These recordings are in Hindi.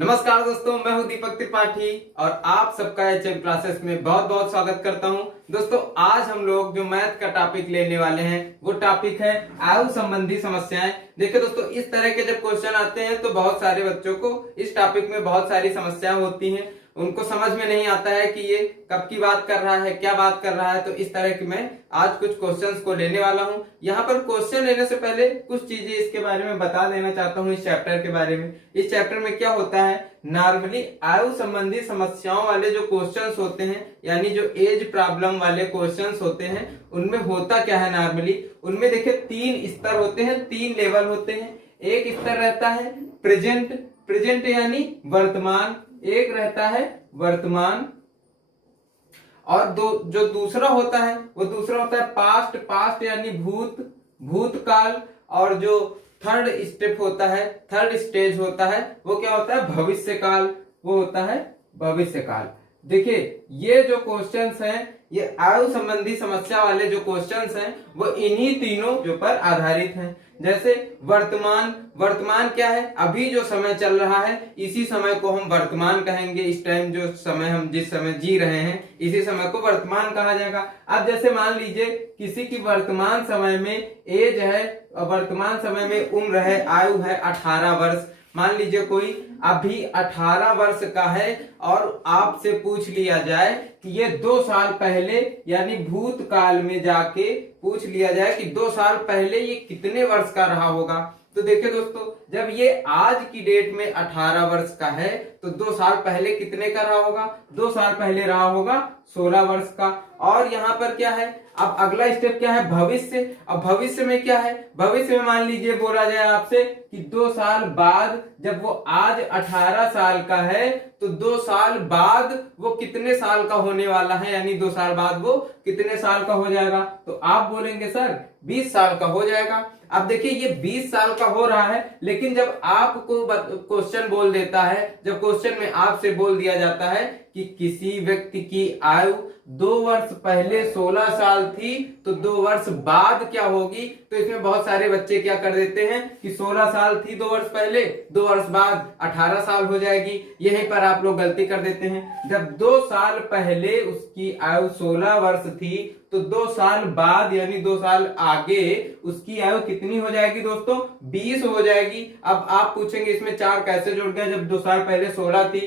नमस्कार दोस्तों, मैं हूं दीपक त्रिपाठी और आप सबका एचएम क्लासेस में बहुत बहुत स्वागत करता हूं। दोस्तों, आज हम लोग जो मैथ का टॉपिक लेने वाले हैं वो टॉपिक है आयु संबंधी समस्याएं। देखिए दोस्तों, इस तरह के जब क्वेश्चन आते हैं तो बहुत सारे बच्चों को इस टॉपिक में बहुत सारी समस्याएं होती हैं। उनको समझ में नहीं आता है कि ये कब की बात कर रहा है, क्या बात कर रहा है। तो इस तरह की मैं आज कुछ क्वेश्चंस को लेने वाला हूं। यहाँ पर क्वेश्चन लेने से पहले कुछ चीजें इसके बारे में बता देना चाहता हूं। इस चैप्टर के बारे में, इस चैप्टर में क्या होता है, नॉर्मली आयु संबंधी समस्याओं वाले जो क्वेश्चंस होते हैं, यानी जो एज प्रॉब्लम वाले क्वेश्चंस होते हैं, उनमें होता क्या है नॉर्मली, उनमें देखिए 3 स्तर होते हैं, 3 लेवल होते हैं। एक स्तर रहता है प्रेजेंट, प्रेजेंट यानी वर्तमान, एक रहता है वर्तमान, और जो दूसरा होता है वो दूसरा होता है पास्ट, पास्ट यानी भूत, भूतकाल, और जो थर्ड स्टेप होता है, थर्ड स्टेज होता है, वो क्या होता है, भविष्य काल, वो होता है भविष्य काल। देखिए ये जो क्वेश्चंस हैं, ये आयु संबंधी समस्या वाले जो क्वेश्चंस हैं वो इन्हीं तीनों जो पर आधारित हैं। जैसे वर्तमान, वर्तमान क्या है, अभी जो समय चल रहा है इसी समय को हम वर्तमान कहेंगे। इस टाइम जो समय हम जिस समय जी रहे हैं इसी समय को वर्तमान कहा जाएगा। अब जैसे मान लीजिए किसी की वर्तमान समय में एज है, वर्तमान समय में उम्र है, आयु है 18 वर्ष। मान लीजिए कोई अभी 18 वर्ष का है और आपसे पूछ लिया जाए कि ये 2 साल पहले यानी भूतकाल में जाके पूछ लिया जाए कि 2 साल पहले ये कितने वर्ष का रहा होगा। तो देखिए दोस्तों, जब ये आज की डेट में 18 वर्ष का है तो 2 साल पहले कितने का रहा होगा, 2 साल पहले रहा होगा 16 वर्ष का। और यहाँ पर क्या है, अब अगला स्टेप क्या है, भविष्य। अब भविष्य में क्या है, भविष्य में मान लीजिए बोला जाए आपसे कि 2 साल बाद, जब वो आज 18 साल का है तो 2 साल बाद वो कितने साल का होने वाला है, यानी 2 साल बाद वो कितने साल का हो जाएगा। तो आप बोलेंगे सर 20 साल का हो जाएगा। अब देखिए ये 20 साल का हो रहा है, लेकिन जब आपको क्वेश्चन बोल देता है, जब क्वेश्चन में आपसे बोल दिया जाता है कि किसी व्यक्ति की आयु 2 वर्ष पहले 16 साल थी तो 2 वर्ष बाद क्या होगी, तो इसमें बहुत सारे बच्चे क्या कर देते हैं कि 16 साल थी 2 वर्ष पहले, 2 वर्ष बाद 18 साल हो जाएगी। यहीं पर आप लोग गलती कर देते हैं। जब 2 साल पहले उसकी आयु 16 वर्ष थी तो 2 साल बाद यानी 2 साल आगे उसकी आयु कितनी हो जाएगी दोस्तों, 20 हो जाएगी। अब आप पूछेंगे इसमें 4 कैसे जुड़ गया, जब 2 साल पहले 16 थी।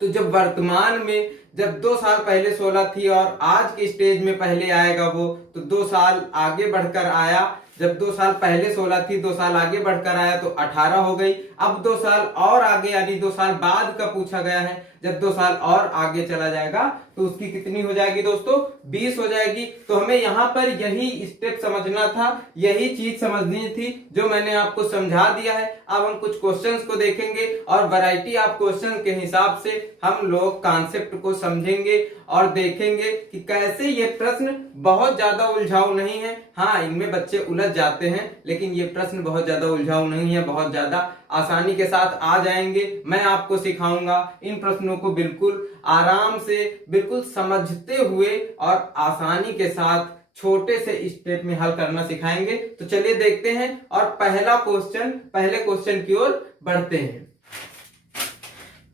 तो जब वर्तमान में जब 2 साल पहले 16 थी और आज के स्टेज में पहले आएगा वो, तो 2 साल आगे बढ़कर आया। जब 2 साल पहले 16 थी, 2 साल आगे बढ़कर आया तो 18 हो गई। अब 2 साल और आगे यानी 2 साल बाद का पूछा गया है, जब 2 साल और आगे चला जाएगा तो उसकी कितनी हो जाएगी दोस्तों, 20 हो जाएगी। तो हमें यहाँ पर यही स्टेप समझना था, यही चीज समझनी थी जो मैंने आपको समझा दिया है। अब हम कुछ क्वेश्चंस को देखेंगे और वैरायटी ऑफ क्वेश्चन के हिसाब से हम लोग कॉन्सेप्ट को समझेंगे और देखेंगे कि कैसे ये प्रश्न बहुत ज्यादा उलझाऊ नहीं है। हाँ, इनमें बच्चे उलझ जाते हैं, लेकिन ये प्रश्न बहुत ज्यादा उलझाऊ नहीं है, बहुत ज्यादा आसानी के साथ आ जाएंगे। मैं आपको सिखाऊंगा इन प्रश्नों को बिल्कुल आराम से, बिल्कुल समझते हुए और आसानी के साथ छोटे से स्टेप में हल करना सिखाएंगे। तो चलिए देखते हैं और पहले क्वेश्चन की ओर बढ़ते हैं।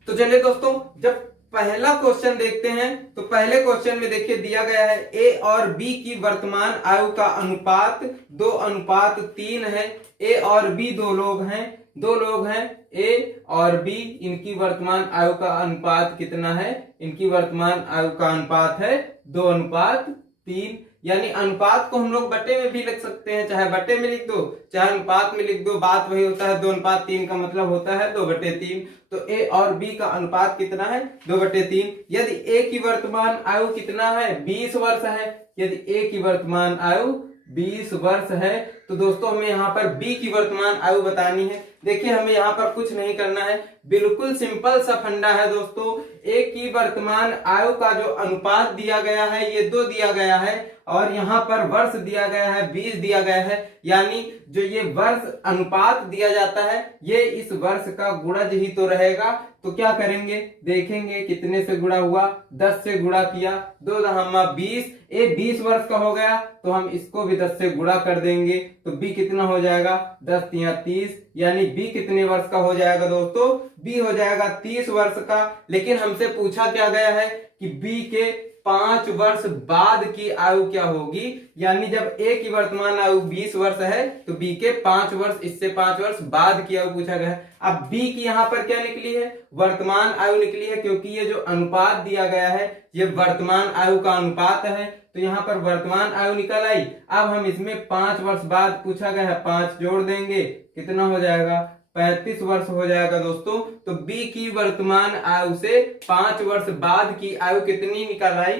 तो चलिए दोस्तों, जब पहला क्वेश्चन देखते हैं तो पहले क्वेश्चन में देखिए दिया गया है ए और बी की वर्तमान आयु का अनुपात 2:3 है। ए और बी दो लोग हैं, ए और बी, इनकी वर्तमान आयु का अनुपात कितना है, इनकी वर्तमान आयु का अनुपात है 2:3। यानी अनुपात को हम लोग बटे में भी लिख सकते हैं, चाहे बटे में लिख दो चाहे अनुपात में लिख दो, बात वही होता है। 2:3 का मतलब होता है 2/3। तो ए और बी का अनुपात कितना है, 2/3। यदि ए की वर्तमान आयु कितना है, 20 वर्ष है। यदि ए की वर्तमान आयु 20 वर्ष है तो दोस्तों हमें यहाँ पर बी की वर्तमान आयु बतानी है। देखिए हमें यहाँ पर कुछ नहीं करना है, बिल्कुल सिंपल सा फंडा है दोस्तों। ए की वर्तमान आयु का जो अनुपात दिया गया है ये 2 दिया गया है और यहाँ पर वर्ष दिया गया है 20 दिया गया है। यानी जो ये वर्ष अनुपात दिया जाता है ये इस वर्ष का गुणज ही तो रहेगा। तो क्या करेंगे, देखेंगे कितने से गुणा हुआ, 10 से गुणा किया, 2 दहम्मा 20, ये 20 वर्ष का हो गया तो हम इसको भी 10 से गुणा कर देंगे तो बी कितना हो जाएगा, 10 तिया 30, यानी बी कितने वर्ष का हो जाएगा दोस्तों, बी हो जाएगा 30 वर्ष का। लेकिन हमसे पूछा क्या गया है कि बी के 5 वर्ष बाद की आयु क्या होगी, यानी जब ए की वर्तमान आयु 20 वर्ष है तो बी के 5 वर्ष, इससे 5 वर्ष बाद की आयु पूछा गया है। अब बी की यहाँ पर क्या निकली है, वर्तमान आयु निकली है, क्योंकि ये जो अनुपात दिया गया है ये वर्तमान आयु का अनुपात है, तो यहाँ पर वर्तमान आयु निकल आई। अब हम इसमें 5 वर्ष बाद पूछा गया है, 5 जोड़ देंगे, कितना हो जाएगा, 35 वर्ष हो जाएगा दोस्तों। तो बी की वर्तमान आयु से 5 वर्ष बाद की आयु कितनी निकल आई,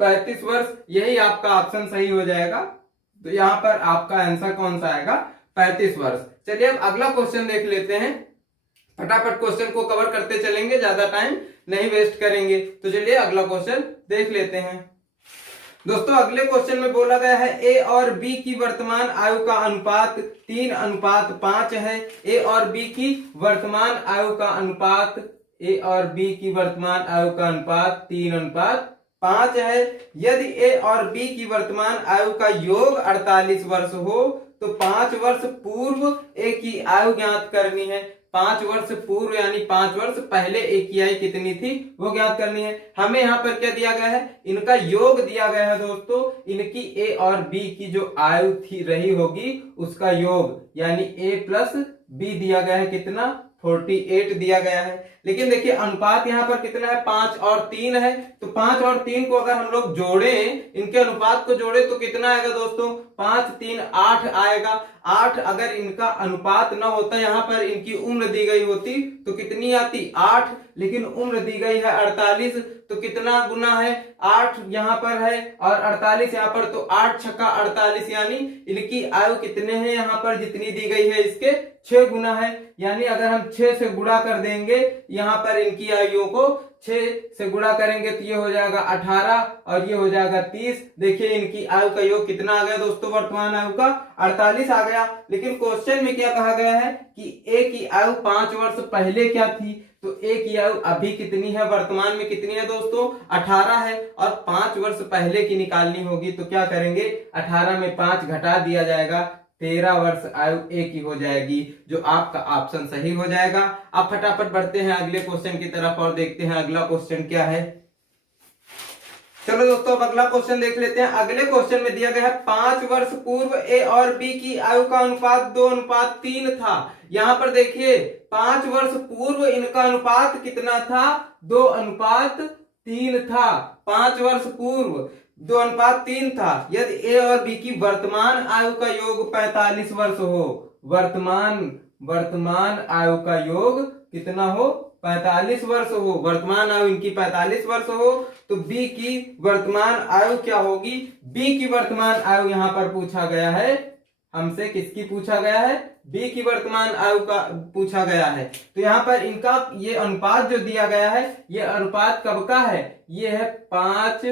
35 वर्ष। यही आपका ऑप्शन सही हो जाएगा। तो यहाँ पर आपका आंसर कौन सा आएगा, 35 वर्ष। चलिए अब अगला क्वेश्चन देख लेते हैं, फटाफट क्वेश्चन को कवर करते चलेंगे, ज्यादा टाइम नहीं वेस्ट करेंगे। तो चलिए अगला क्वेश्चन देख लेते हैं। दोस्तों अगले क्वेश्चन में बोला गया है ए और बी की वर्तमान आयु का अनुपात 3:5 है। ए और बी की वर्तमान आयु का अनुपात, ए और बी की वर्तमान आयु का अनुपात 3:5 है। यदि ए और बी की वर्तमान आयु का योग 48 वर्ष हो तो 5 वर्ष पूर्व ए की आयु ज्ञात करनी है। 5 वर्ष पूर्व यानी 5 वर्ष पहले ए की आयु कितनी थी वो ज्ञात करनी है। हमें यहाँ पर क्या दिया गया है, इनका योग दिया गया है दोस्तों, इनकी ए और बी की जो आयु थी रही होगी उसका योग, यानी ए प्लस बी दिया गया है, कितना 48 दिया गया है। लेकिन देखिए अनुपात यहाँ पर कितना है, 5 और 3 है, तो 5 और 3 को अगर हम लोग जोड़े, इनके अनुपात को जोड़े तो कितना आएगा दोस्तों, 5 3 8 आएगा। 8 अगर इनका अनुपात ना होता, यहाँ पर इनकी उम्र दी गई होती तो कितनी आती 8, लेकिन उम्र दी गई है 48, तो कितना गुना है 8 यहाँ पर है और 48 यहाँ पर, तो 8 छक्का 48, यानी इनकी आयु कितने हैं यहाँ पर जितनी दी गई है इसके 6 गुना है। यानी अगर हम 6 से गुणा कर देंगे यहाँ पर इनकी आयुओं को, 6 से गुणा करेंगे तो ये हो जाएगा 18 और ये हो जाएगा 30। देखिए इनकी आयु का योग कितना आ गया दोस्तों, वर्तमान आयु का 48 आ गया। लेकिन क्वेश्चन में क्या कहा गया है कि ए की आयु 5 वर्ष पहले क्या थी, तो ए की आयु अभी कितनी है, वर्तमान में कितनी है दोस्तों, 18 है, और 5 वर्ष पहले की निकालनी होगी तो क्या करेंगे, 18 में 5 घटा दिया जाएगा, 13 वर्ष आयु ए की हो जाएगी, जो आपका ऑप्शन सही हो जाएगा। अब फटाफट बढ़ते हैं अगले क्वेश्चन की तरफ और देखते हैं अगला क्वेश्चन क्या है। चलो दोस्तों अब अगला क्वेश्चन देख लेते हैं। अगले क्वेश्चन में दिया गया है 5 वर्ष पूर्व ए और बी की आयु का अनुपात 2:3 था। यहाँ पर देखिए 5 वर्ष पूर्व इनका अनुपात कितना था, 2:3 था। 5 वर्ष पूर्व 2:3 था। यदि ए और बी की वर्तमान आयु का योग 45 वर्ष हो, वर्तमान आयु का योग कितना हो, 45 वर्ष हो, वर्तमान आयु इनकी 45 वर्ष हो, तो बी की वर्तमान आयु क्या होगी, बी की वर्तमान आयु यहाँ पर पूछा गया है हमसे, किसकी पूछा गया है, बी की वर्तमान आयु का पूछा गया है। तो यहाँ पर इनका ये अनुपात जो दिया गया है, ये अनुपात कब का है, ये है 5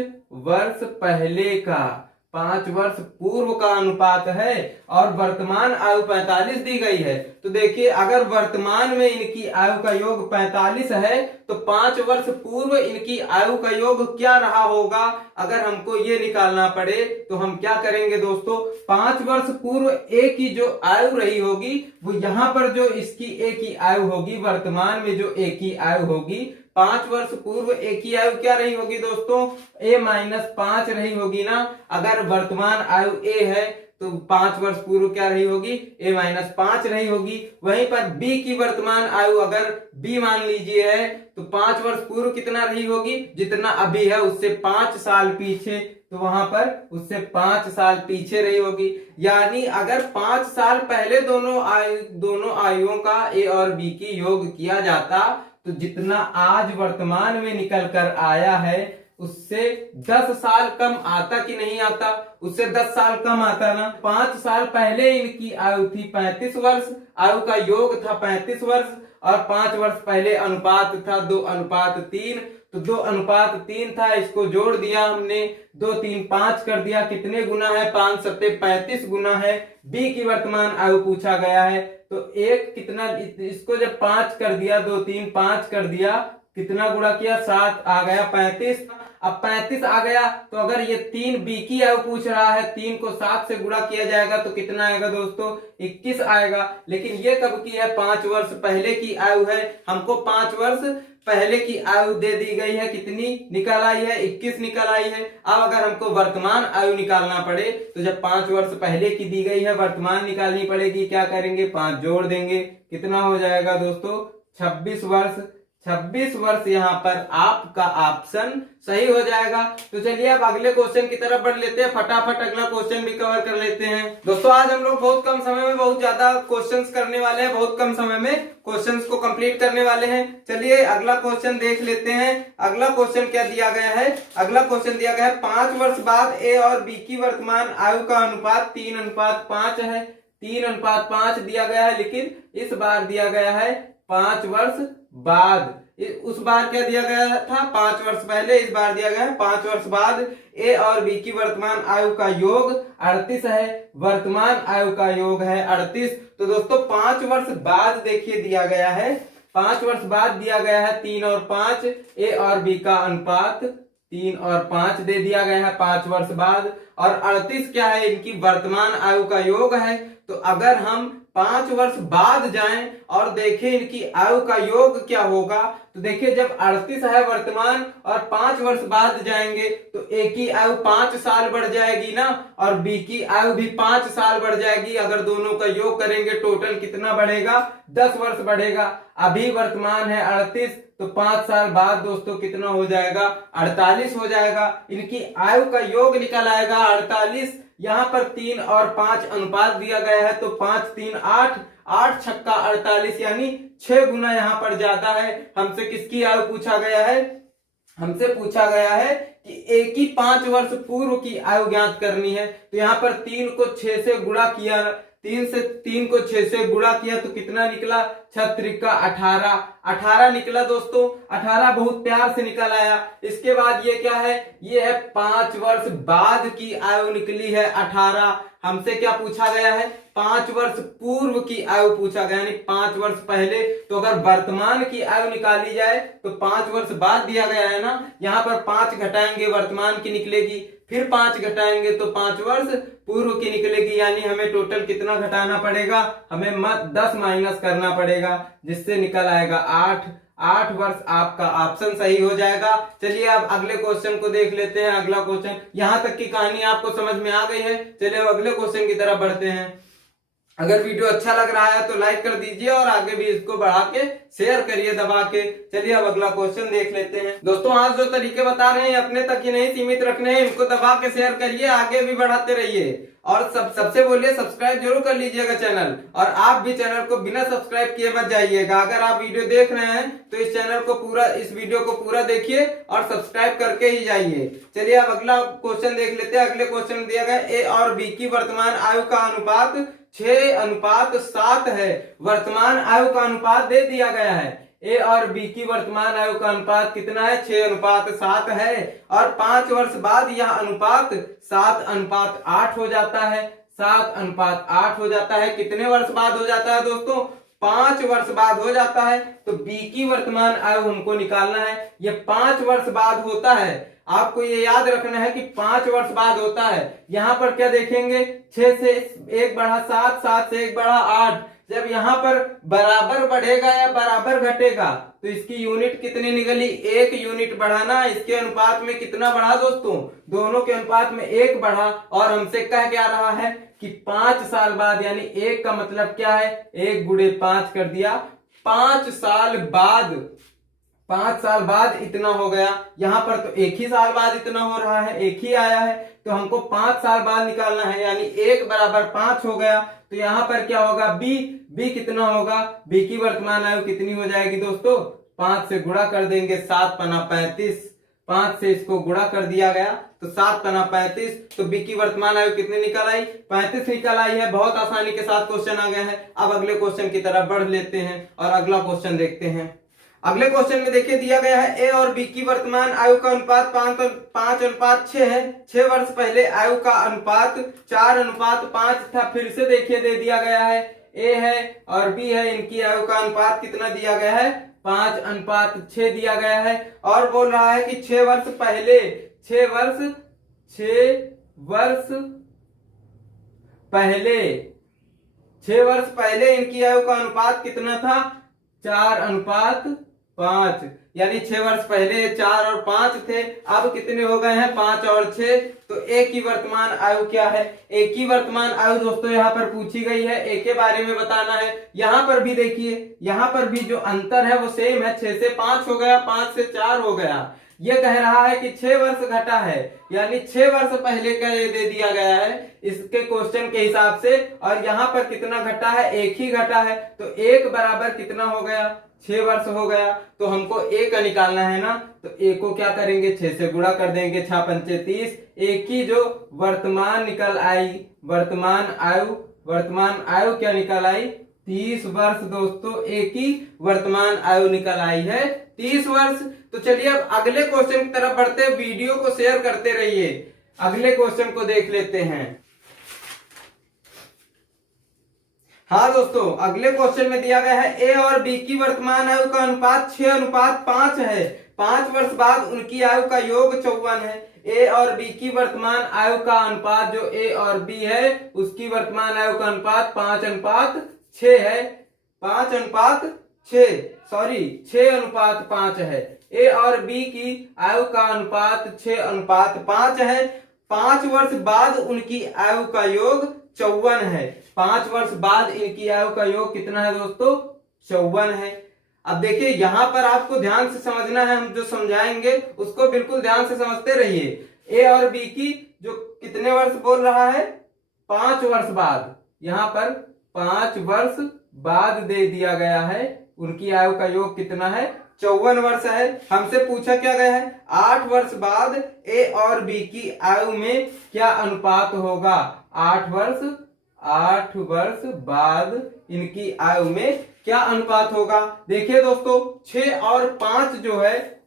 वर्ष पहले का, 5 वर्ष पूर्व का अनुपात है, और वर्तमान आयु 45 दी गई है। तो देखिए अगर वर्तमान में इनकी आयु का योग 45 है तो 5 वर्ष पूर्व इनकी आयु का योग क्या रहा होगा, अगर हमको ये निकालना पड़े तो हम क्या करेंगे दोस्तों, 5 वर्ष पूर्व ए की जो आयु रही होगी वो यहाँ पर जो इसकी ए की आयु होगी, वर्तमान में जो ए की आयु होगी, 5 वर्ष पूर्व ए की आयु क्या रही होगी दोस्तों, A-5 रही होगी ना। अगर वर्तमान आयु ए है तो 5 वर्ष पूर्व क्या रही होगी, A-5 रही होगी। वहीं पर बी की वर्तमान आयु अगर बी मान लीजिए है तो 5 वर्ष पूर्व कितना रही होगी, जितना अभी है उससे 5 साल पीछे, तो वहां पर उससे 5 साल पीछे रही होगी। यानी अगर 5 साल पहले दोनों आयुओं का ए और बी की योग किया जाता तो जितना आज वर्तमान में निकल कर आया है उससे 10 साल कम आता कि नहीं आता, उससे 10 साल कम आता ना। 5 साल पहले इनकी आयु थी 35 वर्ष, आयु का योग था 35 वर्ष, और 5 वर्ष पहले अनुपात था 2:3, तो 2:3 था, इसको जोड़ दिया हमने, 2 3 5 कर दिया, कितने गुना है, 5 7 35 गुना है। बी की वर्तमान आयु पूछा गया है, तो एक कितना, इसको जब 5 कर दिया, 2 3 5 कर दिया, कितना गुणा किया, 7 आ गया 35। अब 35 आ गया तो अगर ये 3 बी की आयु पूछ रहा है, 3 को 7 से गुणा किया जाएगा तो कितना आएगा दोस्तों, 21 आएगा। लेकिन ये कब की है, 5 वर्ष पहले की आयु है, हमको 5 वर्ष पहले की आयु दे दी गई है, कितनी निकल आई है, 21 निकल आई है। अब अगर हमको वर्तमान आयु निकालना पड़े तो जब 5 वर्ष पहले की दी गई है, वर्तमान निकालनी पड़ेगी, क्या करेंगे, 5 जोड़ देंगे, कितना हो जाएगा दोस्तों, 26 वर्ष। 26 वर्ष यहाँ पर आपका ऑप्शन सही हो जाएगा। तो चलिए अब अगले क्वेश्चन की तरफ बढ़ लेते हैं, फटाफट अगला क्वेश्चन भी कवर कर लेते हैं। दोस्तों आज हम लोग बहुत कम समय में बहुत ज्यादा क्वेश्चंस करने वाले हैं, बहुत कम समय में क्वेश्चंस को कंप्लीट करने वाले हैं। चलिए अगला क्वेश्चन देख लेते हैं। अगला क्वेश्चन क्या दिया गया है, अगला क्वेश्चन दिया गया है 5 वर्ष बाद ए और बी की वर्तमान आयु का अनुपात 3:5 है। 3:5 दिया गया है, लेकिन इस बार दिया गया है 5 वर्ष बाद। उस बार क्या दिया गया था, 5 वर्ष पहले, इस बार दिया गया है 5 वर्ष बाद। ए और बी की वर्तमान आयु का योग 38 है, वर्तमान आयु का योग है 38। तो दोस्तों 5 वर्ष बाद देखिए दिया गया है, 5 वर्ष बाद दिया गया है 3 और 5, ए और बी का अनुपात 3 और 5 दे दिया गया है 5 वर्ष बाद। और 38 क्या है, इनकी वर्तमान आयु का योग है। तो अगर हम 5 वर्ष बाद जाएं और देखें इनकी आयु का योग क्या होगा, तो देखिए जब 38 है वर्तमान और 5 वर्ष बाद जाएंगे तो ए की आयु 5 साल बढ़ जाएगी ना, और बी की आयु भी 5 साल बढ़ जाएगी। अगर दोनों का योग करेंगे टोटल कितना बढ़ेगा, 10 वर्ष बढ़ेगा। अभी वर्तमान है 38, तो 5 साल बाद दोस्तों कितना हो जाएगा, 48 हो जाएगा। इनकी आयु का योग निकल आएगा 48। यहाँ पर 3 और 5 अनुपात दिया गया है, तो 5 3 8, 8 छक्का 48, यानी 6 गुना यहाँ पर ज्यादा है। हमसे किसकी आयु पूछा गया है, हमसे पूछा गया है कि एक ही 5 वर्ष पूर्व की आयु ज्ञात करनी है। तो यहाँ पर 3 को 6 से गुणा किया, 3 को 6 से गुणा किया तो कितना निकला, 6 त्रिका 18, 18 निकला दोस्तों, 18 बहुत प्यार से निकल आया। इसके बाद ये क्या है, ये है 5 वर्ष बाद की आयु निकली है 18। हमसे क्या पूछा गया है, 5 वर्ष पूर्व की आयु पूछा गया, यानी 5 वर्ष पहले। तो अगर वर्तमान की आयु निकाली जाए तो 5 वर्ष बाद दिया गया है ना, यहाँ पर 5 घटाएंगे वर्तमान की निकलेगी, फिर 5 घटाएंगे तो 5 वर्ष पूर्व की निकलेगी, यानी हमें टोटल कितना घटाना पड़ेगा, हमें 10 माइनस करना पड़ेगा, जिससे निकल आएगा 8। 8 वर्ष आपका ऑप्शन सही हो जाएगा। चलिए अब अगले क्वेश्चन को देख लेते हैं। अगला क्वेश्चन, यहां तक की कहानी आपको समझ में आ गई है। चलिए अब अगले क्वेश्चन की तरफ बढ़ते हैं। अगर वीडियो अच्छा लग रहा है तो लाइक कर दीजिए और आगे भी इसको बढ़ा के शेयर करिए दबा के। चलिए अब अगला क्वेश्चन देख लेते हैं। दोस्तों आज जो तरीके बता रहे हैं अपने तक ही नहीं सीमित रखने हैं, इनको दबा के शेयर करिए, आगे भी बढ़ाते रहिए। और सबसे बोलिए सब्सक्राइब जरूर कर लीजिएगा चैनल, और आप भी चैनल को बिना सब्सक्राइब किए मत जाइएगा। अगर आप वीडियो देख रहे हैं तो इस चैनल को पूरा, इस वीडियो को पूरा देखिए और सब्सक्राइब करके ही जाइए। चलिए अब अगला क्वेश्चन देख लेते हैं। अगले क्वेश्चन दिया गया ए और बी की वर्तमान आयु का अनुपात 6:7 है। वर्तमान आयु का अनुपात दे दिया गया है, ए और बी की वर्तमान आयु का अनुपात कितना है, 6:7 है। और 5 वर्ष बाद यह अनुपात 7:8 हो जाता है, 7:8 हो जाता है। कितने वर्ष बाद हो जाता है दोस्तों, 5 वर्ष बाद हो जाता है। तो बी की वर्तमान आयु हमको निकालना है, ये 5 वर्ष बाद होता है। आपको ये याद रखना है कि 5 वर्ष बाद होता है। यहाँ पर क्या देखेंगे, 6 से 1 बढ़ा 7, 7 से 1 बढ़ा 8। जब यहाँ पर बराबर बढ़ेगा या बराबर घटेगा तो इसकी यूनिट कितनी निकली, 1 यूनिट बढ़ा ना। इसके अनुपात में कितना बढ़ा दोस्तों, दोनों के अनुपात में 1 बढ़ा। और हमसे कह क्या रहा है कि 5 साल बाद, यानी 1 का मतलब क्या है, 1 गुणे 5 कर दिया, 5 साल बाद, 5 साल बाद इतना हो गया। यहाँ पर तो 1 ही साल बाद इतना हो रहा है, 1 ही आया है, तो हमको 5 साल बाद निकालना है, यानी 1 बराबर 5 हो गया। तो यहाँ पर क्या होगा, बी कितना होगा, बी की वर्तमान आयु कितनी हो जाएगी दोस्तों, 5 से गुणा कर देंगे, 7 पना 35, 5 से इसको गुणा कर दिया गया तो 7 पना 35। तो बी की वर्तमान आयु कितनी निकल आई, 35 निकल आई है। बहुत आसानी के साथ क्वेश्चन आ गया है। अब अगले क्वेश्चन की तरफ बढ़ लेते हैं और अगला क्वेश्चन देखते हैं। अगले क्वेश्चन में देखिए दिया गया है ए और बी की वर्तमान आयु का अनुपात 5:6 है। 6 वर्ष पहले आयु का अनुपात 4:5 था। फिर से देखिए दे दिया गया है ए है और बी है, इनकी आयु का अनुपात कितना दिया गया है 5:6 दिया गया है। और बोल रहा है कि 6 वर्ष पहले 6 वर्ष पहले इनकी आयु का अनुपात कितना था 4:5, यानी 6 वर्ष पहले 4 और 5 थे, अब कितने हो गए हैं 5 और 6। तो ए की वर्तमान आयु क्या है? ए की वर्तमान आयु दोस्तों यहाँ पर पूछी गई है, ए के बारे में बताना है। यहाँ पर भी देखिए, यहाँ पर भी जो अंतर है वो सेम है, 6 से 5 हो गया, 5 से 4 हो गया। ये कह रहा है कि 6 वर्ष घटा है, यानी 6 वर्ष पहले का ये दे दिया गया है इसके क्वेश्चन के हिसाब से। और यहाँ पर कितना घटा है? एक ही घटा है, तो एक बराबर कितना हो गया 6 वर्ष हो गया। तो हमको ए का निकालना है ना, तो ए को क्या करेंगे 6 से गुणा कर देंगे, 6 पंचे 30। ए की जो वर्तमान निकल आई, वर्तमान आयु क्या निकल आई 30 वर्ष दोस्तों। ए की वर्तमान आयु निकल आई है 30 वर्ष। तो चलिए अब अगले क्वेश्चन की तरफ बढ़ते हैं, वीडियो को शेयर करते रहिए। अगले क्वेश्चन को देख लेते हैं। हाँ दोस्तों, अगले क्वेश्चन में दिया गया है ए और बी की वर्तमान आयु का अनुपात 6:5 है। 5 वर्ष बाद उनकी आयु का योग 54 है। ए और बी की वर्तमान आयु का अनुपात, जो ए और बी है उसकी वर्तमान आयु का अनुपात 5:6 है। 6:5 है। ए और बी की आयु का अनुपात 6:5 है। 5 वर्ष बाद उनकी आयु का योग 54 है। 5 वर्ष बाद इनकी आयु का योग कितना है दोस्तों 54 है। अब देखिए यहाँ पर आपको ध्यान से समझना है, हम जो समझाएंगे उसको बिल्कुल ध्यान से समझते रहिए। ए और बी की जो कितने वर्ष बोल रहा है 5 वर्ष बाद, यहाँ पर 5 वर्ष बाद दे दिया गया है, उनकी आयु का योग कितना है 54 वर्ष है। हमसे पूछा क्या गया है 8 वर्ष बाद ए और बी की आयु में क्या अनुपात होगा। 8 वर्ष बाद इनकी आयु में क्या अनुपात होगा। देखिए दोस्तों 6 और 5 जो है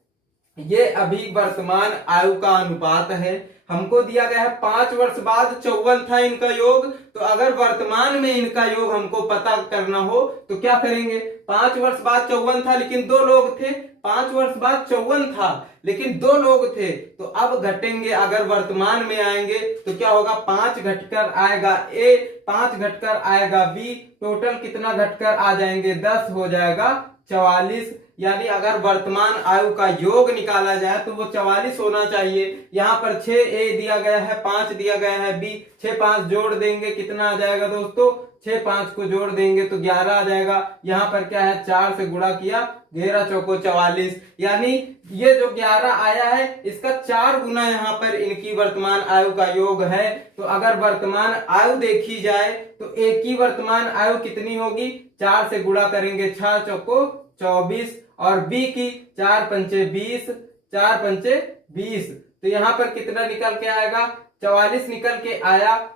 ये अभी वर्तमान आयु का अनुपात है। हमको दिया गया है 5 वर्ष बाद 54 था इनका योग, तो अगर वर्तमान में इनका योग हमको पता करना हो तो क्या करेंगे। 5 वर्ष बाद 54 था लेकिन 2 लोग थे, 5 वर्ष बाद 54 था लेकिन 2 लोग थे, तो अब घटेंगे, अगर वर्तमान में आएंगे तो क्या होगा 5 घटकर आएगा ए, 5 घटकर आएगा बी, टोटल कितना घटकर आ जाएंगे 10 हो जाएगा 44। यानी अगर वर्तमान आयु का योग निकाला जाए तो वो 44 होना चाहिए। यहाँ पर 6 ए दिया गया है, 5 दिया गया है बी, 6 5 जोड़ देंगे कितना आ जाएगा दोस्तों, 6 5 को जोड़ देंगे तो 11 आ जाएगा। यहाँ पर क्या है 4 से गुणा किया, 11 चौको 44, यानी ये जो 11 आया है इसका 4 गुना यहाँ पर इनकी वर्तमान आयु का योग है। तो अगर वर्तमान आयु देखी जाए तो ए की वर्तमान आयु कितनी होगी, 4 से गुणा करेंगे 6 चौको 24, और बी की 4 पंचे 20, 4 पंचे 20, तो यहाँ पर कितना निकल के आएगा 44 निकल के आया।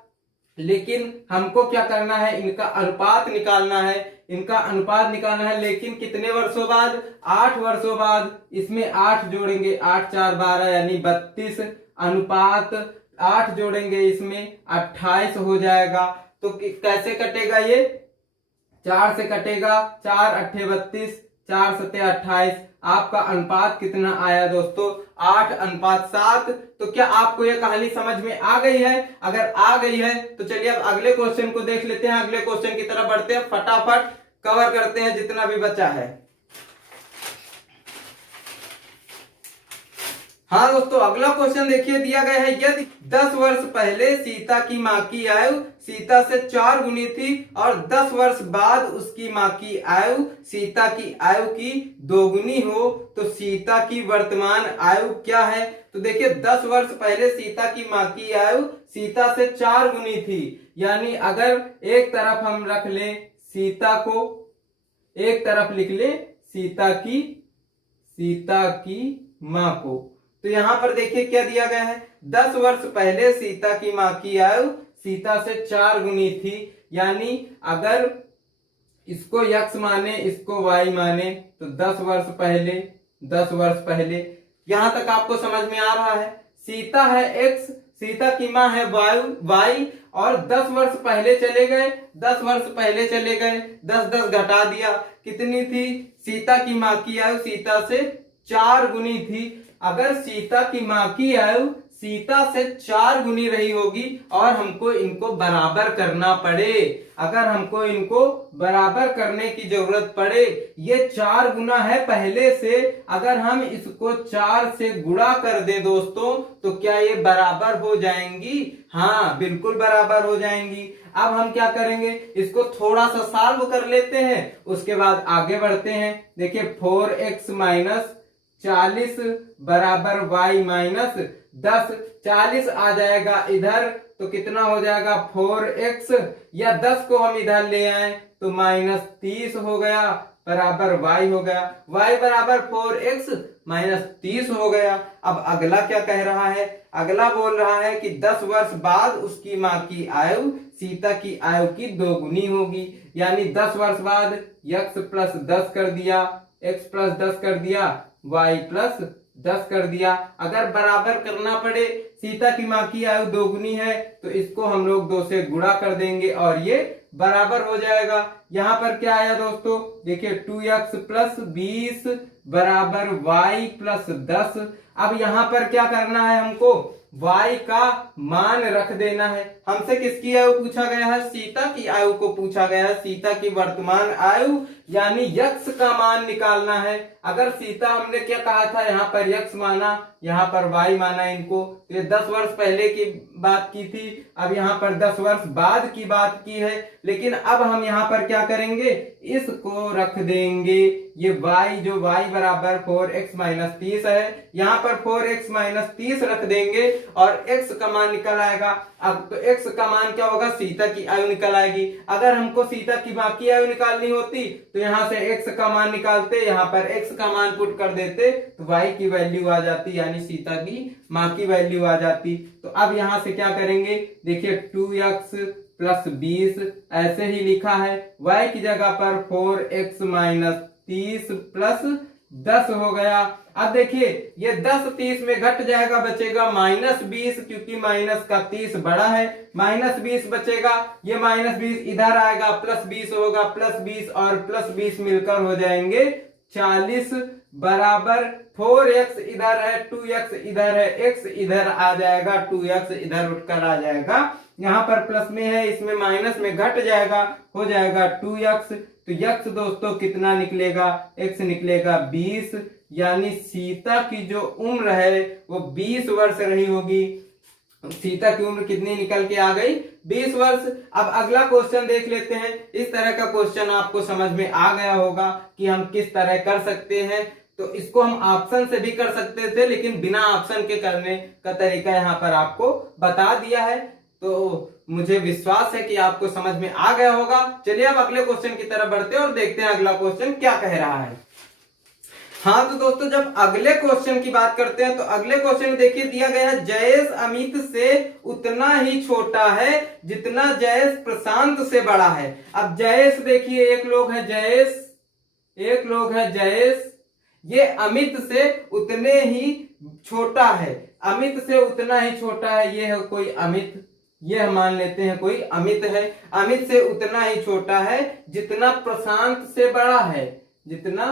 लेकिन हमको क्या करना है, इनका अनुपात निकालना है, लेकिन कितने वर्षों बाद 8 वर्षों बाद। इसमें 8 जोड़ेंगे, 8 4 12 यानी 32, अनुपात 8 जोड़ेंगे इसमें 28 हो जाएगा। तो कैसे कटेगा ये, 4 से कटेगा, 4 8 32, 4 7 28। आपका अनुपात कितना आया दोस्तों 8:7। तो क्या आपको यह कहानी समझ में आ गई है? अगर आ गई है तो चलिए अब अगले क्वेश्चन को देख लेते हैं। अगले क्वेश्चन की तरफ बढ़ते हैं, फटाफट कवर करते हैं जितना भी बचा है। हाँ दोस्तों, अगला क्वेश्चन देखिए दिया गया है, यदि 10 वर्ष पहले सीता की माँ की आयु सीता से 4 गुनी थी और 10 वर्ष बाद उसकी माँ की आयु सीता की आयु की 2 गुनी हो तो सीता की वर्तमान आयु क्या है। तो देखिए 10 वर्ष पहले सीता की माँ की आयु सीता से 4 गुनी थी, यानी अगर एक तरफ हम रख ले सीता को, एक तरफ लिख ले सीता की माँ को, तो यहां पर देखिए क्या दिया गया है, 10 वर्ष पहले सीता की माँ की आयु सीता से 4 गुनी थी, यानी अगर इसको x माने, इसको y माने, तो 10 वर्ष पहले, 10 वर्ष पहले। यहां तक आपको समझ में आ रहा है। सीता है x, सीता की माँ है y, और 10 वर्ष पहले चले गए, 10 वर्ष पहले चले गए, 10 घटा दिया, कितनी थी सीता की माँ की आयु? सीता से 4 गुनी थी। अगर सीता की माँ की आयु सीता से 4 गुनी रही होगी और हमको इनको बराबर करना पड़े, अगर हमको इनको बराबर करने की जरूरत पड़े, ये 4 गुना है पहले से, अगर हम इसको 4 से गुणा कर दे दोस्तों, तो क्या ये बराबर हो जाएंगी? हाँ, बिल्कुल बराबर हो जाएंगी। अब हम क्या करेंगे, इसको थोड़ा सा सॉल्व कर लेते हैं, उसके बाद आगे बढ़ते हैं। देखिए 4x माइनस 40 बराबर y माइनस 10, 40 आ जाएगा इधर, तो कितना हो जाएगा 4x, या 10 को हम इधर ले आए तो माइनस 30 हो गया, बराबर y हो गया, y बराबर 4x माइनस 30 हो गया। अब अगला क्या कह रहा है? अगला बोल रहा है कि 10 वर्ष बाद उसकी माँ की आयु सीता की आयु की 2 गुनी होगी, यानी 10 वर्ष बाद x प्लस 10 कर दिया, x प्लस 10 कर दिया, y प्लस 10 कर दिया। अगर बराबर करना पड़े, सीता की माँ की आयु 2 गुनी है, तो इसको हम लोग 2 से गुणा कर देंगे और ये बराबर हो जाएगा। यहाँ पर क्या आया दोस्तों? देखिए 2x प्लस 20 बराबर y प्लस 10। अब यहाँ पर क्या करना है हमको? y का मान रख देना है। हमसे किसकी आयु पूछा गया है? सीता की आयु को पूछा गया है, सीता की वर्तमान आयु, यानी x का मान निकालना है। अगर सीता हमने क्या कहा था, यहाँ पर x माना, यहाँ पर y माना इनको, तो ये 10 वर्ष पहले की बात की थी, अब यहाँ पर 10 वर्ष बाद की बात की है। लेकिन अब हम यहाँ पर क्या करेंगे, इसको रख देंगे, ये y जो y बराबर 4x माइनस 30 है, यहाँ पर 4x माइनस 30 रख देंगे और x का मान निकल आएगा। अब तो x का मान क्या होगा? सीता की आयु निकल आएगी। अगर हमको सीता की माँ की आयु निकालनी होती तो यहाँ से x का मान निकालते, यहाँ पर x का मान पुट कर देते, तो y की वैल्यू आ जाती, यानी सीता की माँ की वैल्यू आ जाती। तो अब यहाँ से क्या करेंगे? देखिए 2x प्लस 20 ऐसे ही लिखा है, y की जगह पर 4x माइनस 30 प्लस 10 हो गया। अब देखिए ये 10 30 में घट जाएगा, बचेगा माइनस 20, क्योंकि माइनस का 30 बड़ा है, माइनस 20 बचेगा, ये माइनस 20 इधर आएगा, प्लस 20 होगा, प्लस 20 और प्लस 20 मिलकर हो जाएंगे 40 बराबर 4x इधर है, 2x इधर है, x इधर आ जाएगा, 2x इधर उठकर आ जाएगा, यहाँ पर प्लस में है, इसमें माइनस में घट जाएगा, हो जाएगा 2x। तो x दोस्तों कितना निकलेगा? x निकलेगा 20, यानी सीता की जो उम्र है वो 20 वर्ष रही होगी। सीता की उम्र कितनी निकल के आ गई? 20 वर्ष। अब अगला क्वेश्चन देख लेते हैं। इस तरह का क्वेश्चन आपको समझ में आ गया होगा कि हम किस तरह कर सकते हैं। तो इसको हम ऑप्शन से भी कर सकते थे, लेकिन बिना ऑप्शन के करने का तरीका यहाँ पर आपको बता दिया है। तो मुझे विश्वास है कि आपको समझ में आ गया होगा। चलिए अब अगले क्वेश्चन की तरफ बढ़ते हैं और देखते हैं अगला क्वेश्चन क्या कह रहा है। हाँ तो दोस्तों, जब अगले क्वेश्चन की बात करते हैं तो अगले क्वेश्चन में देखिए दिया गया है, जयेश अमित से उतना ही छोटा है जितना जयेश प्रशांत से बड़ा है। अब जयेश देखिए, एक लोग है जयेश, एक लोग है जयेश, ये अमित से उतने ही छोटा है, अमित से उतना ही छोटा है, ये है कोई अमित, ये हम मान लेते हैं कोई अमित है, अमित से उतना ही छोटा है जितना प्रशांत से बड़ा है, जितना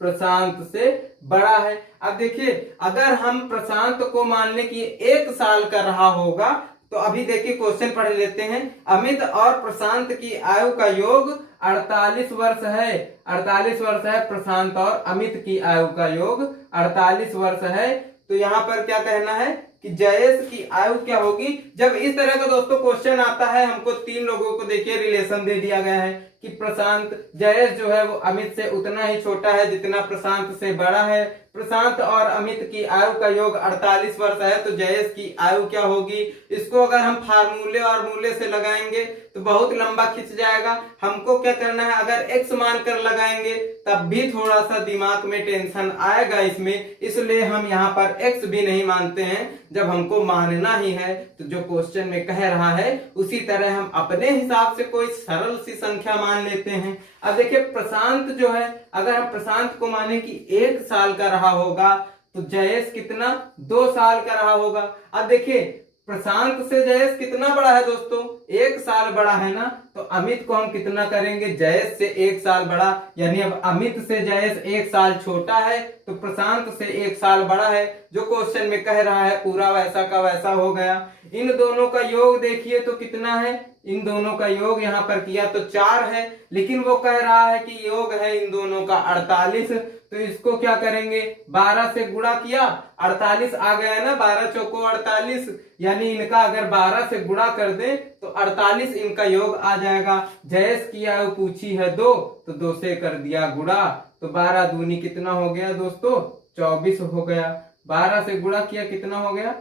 प्रशांत से बड़ा है। अब देखिए अगर हम प्रशांत को मान ले कि 1 साल का रहा होगा, तो अभी देखिए क्वेश्चन पढ़ लेते हैं। अमित और प्रशांत की आयु का योग 48 वर्ष है, 48 वर्ष है। प्रशांत और अमित की आयु का योग 48 वर्ष है। तो यहाँ पर क्या कहना है कि जयेश की आयु क्या होगी। जब इस तरह का दोस्तों क्वेश्चन आता है, हमको 3 लोगों को देखिए रिलेशन दे दिया गया है कि प्रशांत, जयेश जो है वो अमित से उतना ही छोटा है जितना प्रशांत से बड़ा है। प्रशांत और अमित की आयु का योग 48 वर्ष है, तो जयेश की आयु क्या होगी। इसको अगर हम फार्मूले और मूल्य से लगाएंगे तो बहुत लंबा खिंच जाएगा। हमको क्या करना है, अगर x मान कर लगाएंगे तब भी थोड़ा सा दिमाग में टेंशन आएगा इसमें, इसलिए हम यहाँ पर x भी नहीं मानते हैं। जब हमको मानना ही है तो जो क्वेश्चन में कह रहा है उसी तरह हम अपने हिसाब से कोई सरल सी संख्या मान लेते हैं। अब देखिए प्रशांत जो है, अगर हम प्रशांत को माने कि 1 साल का रहा होगा तो जयेश कितना 2 साल का रहा होगा। अब देखिए प्रशांत से जयेश कितना बड़ा है दोस्तों, 1 साल बड़ा है ना, तो अमित को हम कितना करेंगे, जयेश से 1 साल बड़ा, यानी अब अमित से जयेश 1 साल छोटा है तो प्रशांत से 1 साल बड़ा है। जो क्वेश्चन में कह रहा है पूरा वैसा का वैसा हो गया। इन दोनों का योग देखिए तो कितना है, इन दोनों का योग यहाँ पर किया तो 4 है, लेकिन वो कह रहा है कि योग है इन दोनों का 48, तो इसको क्या करेंगे, 12 से गुणा किया, 48 आ गया ना, 12 चौको 48, यानी इनका अगर 12 से गुणा कर दें तो 48 इनका योग आ जाएगा। जयेश की आयु पूछी है 2, तो 2 से कर दिया गुणा, तो 12 दूनी कितना हो गया दोस्तों, 24 हो गया। 12 से गुणा किया कितना हो गया,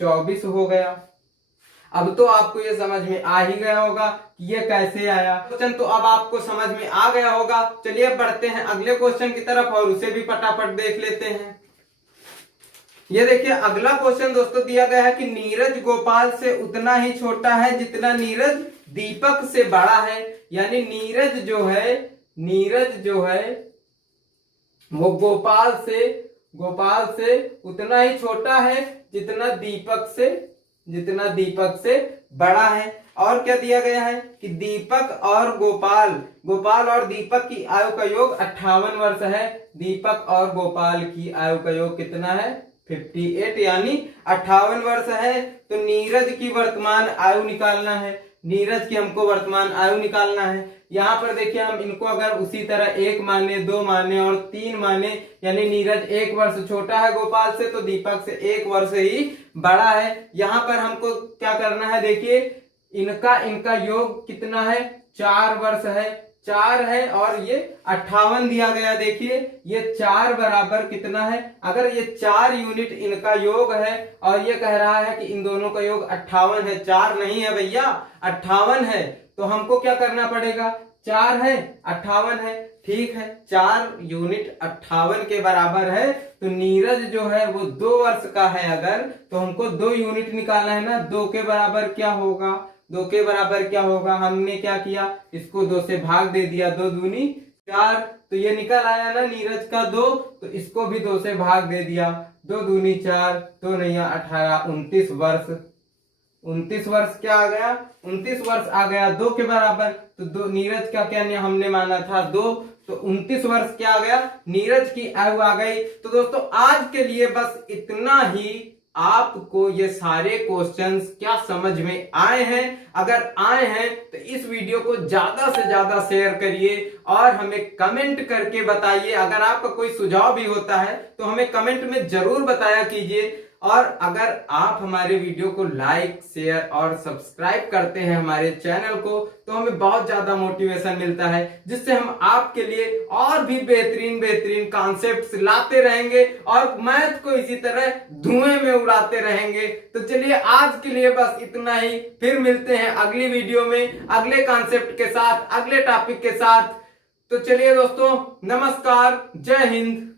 24 हो गया। अब तो आपको ये समझ में आ ही गया होगा कि ये कैसे आया क्वेश्चन, तो अब आपको समझ में आ गया होगा। चलिए अब बढ़ते हैं अगले क्वेश्चन की तरफ और उसे भी फटाफट देख लेते हैं। ये देखिए अगला क्वेश्चन दोस्तों दिया गया है कि नीरज गोपाल से उतना ही छोटा है जितना नीरज दीपक से बड़ा है, यानी नीरज जो है वो गोपाल से उतना ही छोटा है जितना दीपक से बड़ा है। और क्या दिया गया है कि दीपक और गोपाल और दीपक की आयु का योग 58 वर्ष है। दीपक और गोपाल की आयु का योग कितना है, 58, यानी 58 वर्ष है। तो नीरज की वर्तमान आयु निकालना है, नीरज की हमको वर्तमान आयु निकालना है। यहाँ पर देखिए हम इनको अगर उसी तरह 1 माने, 2 माने और 3 माने, यानी नीरज 1 वर्ष छोटा है गोपाल से, तो दीपक से 1 वर्ष ही बड़ा है। यहाँ पर हमको क्या करना है, देखिए इनका योग कितना है, 4 वर्ष है, 4 है और ये 58 दिया गया। देखिए ये 4 बराबर कितना है, अगर ये 4 यूनिट इनका योग है और ये कह रहा है कि इन दोनों का योग 58 है, 4 नहीं है भैया 58 है, तो हमको क्या करना पड़ेगा, 4 है 58 है, ठीक है 4 यूनिट 58 के बराबर है। तो नीरज जो है वो 2 वर्ष का है, अगर तो हमको 2 यूनिट निकालना है ना, 2 के बराबर क्या होगा, 2 के बराबर क्या होगा, हमने क्या किया, इसको 2 से भाग दे दिया, 2 दूनी 4, तो ये निकल आया ना नीरज का 2, तो इसको भी 2 से भाग दे दिया, 2 दूनी 4, 2 नहीं 18, 29 वर्ष। 29 वर्ष क्या आ गया, 29 वर्ष आ गया 2 के बराबर। तो नीरज का क्या हमने माना था 2, तो 29 वर्ष क्या आ गया, नीरज की आयु आ गई। तो दोस्तों आज के लिए बस इतना ही। आपको ये सारे क्वेश्चंस क्या समझ में आए हैं? अगर आए हैं तो इस वीडियो को ज्यादा से ज्यादा शेयर करिए और हमें कमेंट करके बताइए। अगर आपका कोई सुझाव भी होता है तो हमें कमेंट में जरूर बताया कीजिए। और अगर आप हमारे वीडियो को लाइक, शेयर और सब्सक्राइब करते हैं हमारे चैनल को, तो हमें बहुत ज्यादा मोटिवेशन मिलता है, जिससे हम आपके लिए और भी बेहतरीन कॉन्सेप्ट्स लाते रहेंगे और मैथ को इसी तरह धुएं में उड़ाते रहेंगे। तो चलिए आज के लिए बस इतना ही, फिर मिलते हैं अगली वीडियो में अगले कॉन्सेप्ट के साथ, अगले टॉपिक के साथ। तो चलिए दोस्तों, नमस्कार, जय हिंद।